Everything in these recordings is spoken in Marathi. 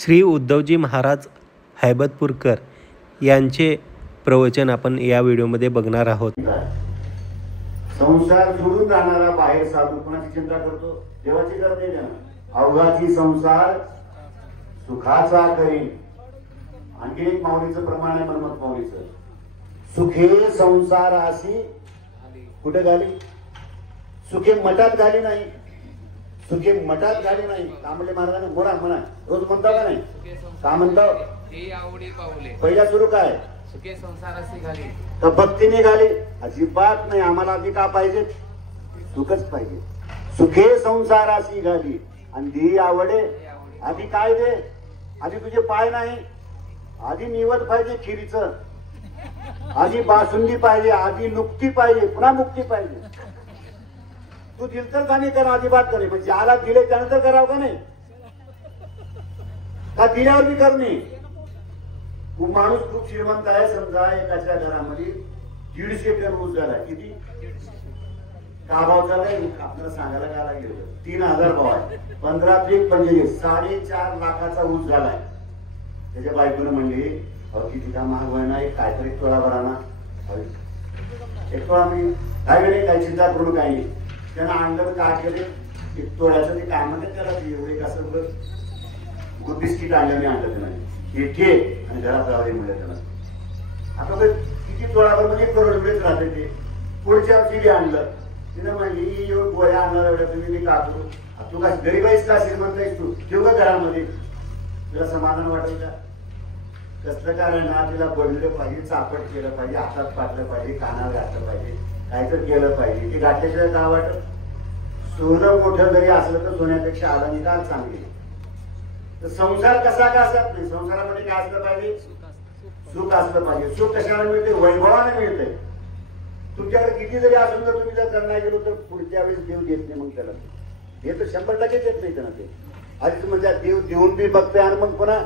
श्री उद्धवजी महाराज हैबतपूरकर यांचे प्रवचन आपण या व्हिडिओमध्ये बघणार आहोत. संसार सोडून राहणारा बाहेर साधू कोणाची चिंता करतो? देवाची करत नाही त्यानं. अवघाची संसार सुखाचा करी. आणखी एक माऊलीचं प्रमाण आहे मनमत माऊलीचं. सुखे संसारासी कुठे घाली? सुखे मठात घाली नाही. सुखे मठात घाली नाही. कांबळे महाराजांना म्हणा रोज म्हणता का नाही? का म्हणता? पहिला सुरू काय? सुखे संसारासी घाली. तर भक्तीने घाली? अजिबात नाही. आम्हाला आधी का पाहिजे? सुखच पाहिजे. सुखे संसारासी घाली आणि दी आवडे. आधी काय दे? आधी तुझे पाय नाही. आधी निवड पाहिजे खिरीचं. आधी बासुंदी पाहिजे. आधी नुकती पाहिजे. पुन्हा मुक्ती पाहिजे. तू दिल तर का नाही कर? अजिबात करे. म्हणजे ज्याला दिले त्यानंतर करावं का नाही? का दिल्यावर बी करणे? तू माणूस खूप श्रीमंत आहे समजा. एकाच्या घरामध्ये 150 टन ऊस झाला. किती? का भाव झालाय आपल्याला सांगायला काय लागेल? 3000 भाव आहे. 15 × 45 4.5 लाखाचा ऊस झालाय. त्याच्या बायकोनं म्हणली किती का महाग व्हाय ना, एक काहीतरी तोळा भरा ना. एक तोळा मी काय नाही, काही चिंता करू काही नाही. त्यानं आणलं काय केले? एक तोळ्याचं ते काय म्हणतात त्याला, एवढे कसं बघ बिस्किट आणलं मी आणलं त्यानं. हे ठे आणि घरात राहू दे म्हणजे त्याला. आता किती तोळावर म्हणजे करोड राहते ते. पुढच्या वर्षी आणलं. तिनं म्हणली एवढं गोळ्या आणणार एवढ्या तुम्ही मी का करू? तू काय गरीब आहेस का श्रीमंत आहेस? तू ठेव का घरामध्ये? तुला समाधान वाटेल का? कसलं कारण ना, तिला बडलं पाहिजे, चापट केलं पाहिजे, हातात पाडलं पाहिजे, कानावर घातलं पाहिजे, काहीतरी केलं पाहिजे. ते घातल्याशिवाय का वाटत? सोनं मोठं जरी असलं तर सोन्यापेक्षा अलंकार चांगली. तर संसार कसा का असत नाही. संसारामध्ये काय असलं पाहिजे? सुख असलं पाहिजे. सुख कशाला मिळते? वैभवाने मिळते. तुमच्याकडे किती जरी असून जर तुम्ही जर करणार गेलो तर पुढच्या वेळेस देव देत नाही. मग त्याला हे तर 100% देत नाही त्यांना. ते आधी म्हणजे देव देऊन बी बघते आणि मग पुन्हा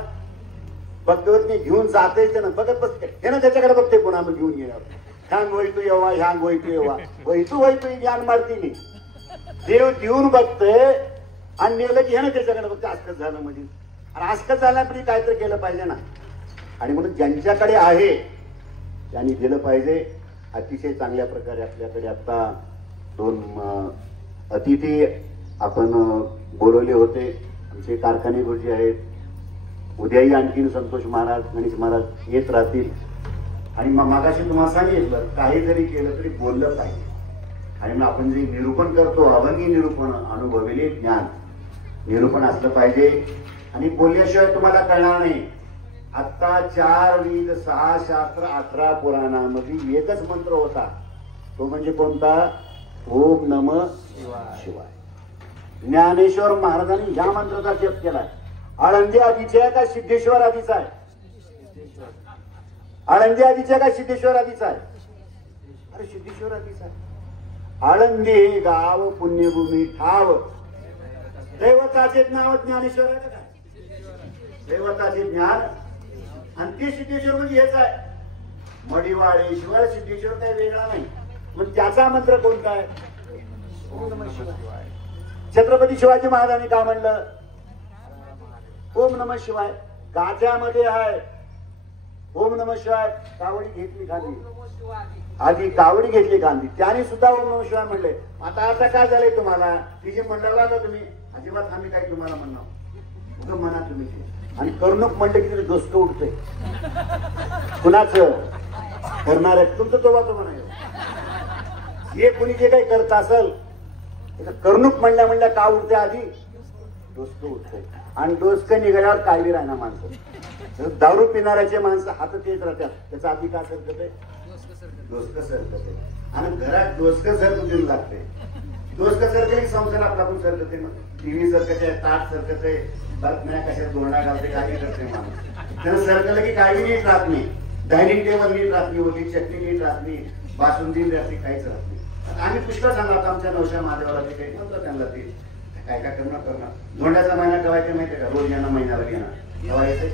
बघत नाही. घेऊन जाते त्यानं बघत बसते. हे ना त्याच्याकडे बघते पुन्हा मग घेऊन गेल्यावर. ह्यांग वैतू येवा, ह्यांग वैतू येवा, वैतू ज्ञान मारती नाही. देव देऊन बघते आणि नेलं की हे ना त्याच्याकडे बघते. आजकच झालं म्हणजे. आणि आजकच झाल्यापरी काहीतरी केलं पाहिजे ना. आणि म्हणून ज्यांच्याकडे आहे त्यांनी दिलं पाहिजे. अतिशय चांगल्या प्रकारे आपल्याकडे आता 2 अतिथी आपण बोलवले होते. आमचे कारखाने गुरुजी आहेत. उद्याही आणखीन संतोष महाराज, गणेश महाराज येत राहतील. आणि मागाशी तुम्हाला सांगितलं काही जरी केलं तरी बोललं पाहिजे. आणि मग आपण जे निरूपण करतो अभंगी निरूपण, अनुभवलेले ज्ञान निरूपण असलं पाहिजे. आणि बोलल्याशिवाय तुम्हाला कळणार नाही. आता 4 वेद 6 शास्त्र 18 पुराणामध्ये एकच मंत्र होता. तो म्हणजे कोणता? ओम नमः शिवाय. ज्ञानेश्वर महाराजांनी या मंत्राचा जप केलाय. आळंदी आधीचे आहे का सिद्धेश्वर आधीचा आहे? आळंदी आधीचे का सिद्धेश्वर आधीचा आहे? अरे सिद्धेश्वर आधीचा आहे. आळंदी हे गाव पुण्यभूमी ठाव. दैवताचे नाव ज्ञानेश्वर आहे का? दैवताचे ज्ञान आणि ते सिद्धेश्वर म्हणजे हेच आहे. मडिवाळेश्वर सिद्धेश्वर काही वेगळा नाही. पण त्याचा मंत्र कोणता आहे? ओम नमः शिवाय. छत्रपती शिवाजी महाराजांनी काय म्हणलं? ओम नमः शिवाय. गाज्यामध्ये आहे ओम नमः शिवाय. कावडी घेतली खांदी. आधी कावडी घेतली खांदी त्याने सुद्धा ओम नमः शिवाय म्हणले. आता काय झालंय तुम्हाला? तिचे म्हणला का तुम्ही? अजिबात आम्ही काय तुम्हाला म्हणणार म्हणा तुम्ही. आणि करणूक म्हणलं की तिथे डोसकं उठतंय. कुणाच करणार आहे? तुमचं तोवाचं म्हणायचं. हे कुणी जे काही करत असेल करणूक म्हणल्या का उठते? आधी डोसकं उठतंय. आणि डोसकं निघाल्यावर काळवी राहणार माणसं. दारू पिणाऱ्याचे माणसं हात तेच राहतात. त्याचा आधी काय सरकत आहे? डोसकं सरकत आहे. आणि घरात डोसकं सरकू देऊ लागते. डोसकं सरकले संसार आपला पण सरकते. टीव्ही सरकत आहे, ताट सरकत आहे, बातम्या कशा दोंडा घालते, काही करते माणूस. त्यानं सरकलं की काही नीट राहत नाही. डायनिंग टेबल नीट राहत नाही, ओली चटणी नीट राहत नाही, बासुंदी राहते, काहीच राहत नाही. आम्ही पुष्कळ सांगला आमच्या नवशा महादेवाला ते काही म्हणतो त्यांना ते काय करणार. धोंड्याचा महिना कवायचे माहितीये का? रोज यांना महिन्याला घेणार. केव्हा येते?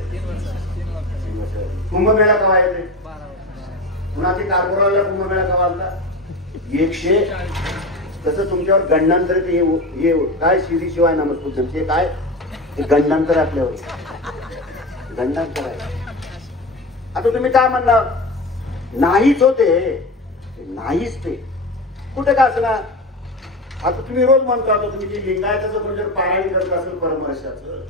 कुंभमेळा केव्हा येते? पुन्हा ते कारपोराला कुंभमेळा केव्हा आलता? 100. तसं तुमच्यावर गंडांतर हे काय शिवाय नामस्पुजन ते काय? ते गंडांतर आपल्यावर. दंडांतर आहे. आता तुम्ही काय म्हणणार, नाहीच होते, नाहीच ते कुठे का असणार. आता तुम्ही रोज म्हणतो, आता तुम्ही लिंगायताचं म्हणजे पारायण करत असेल परमर्शाचं,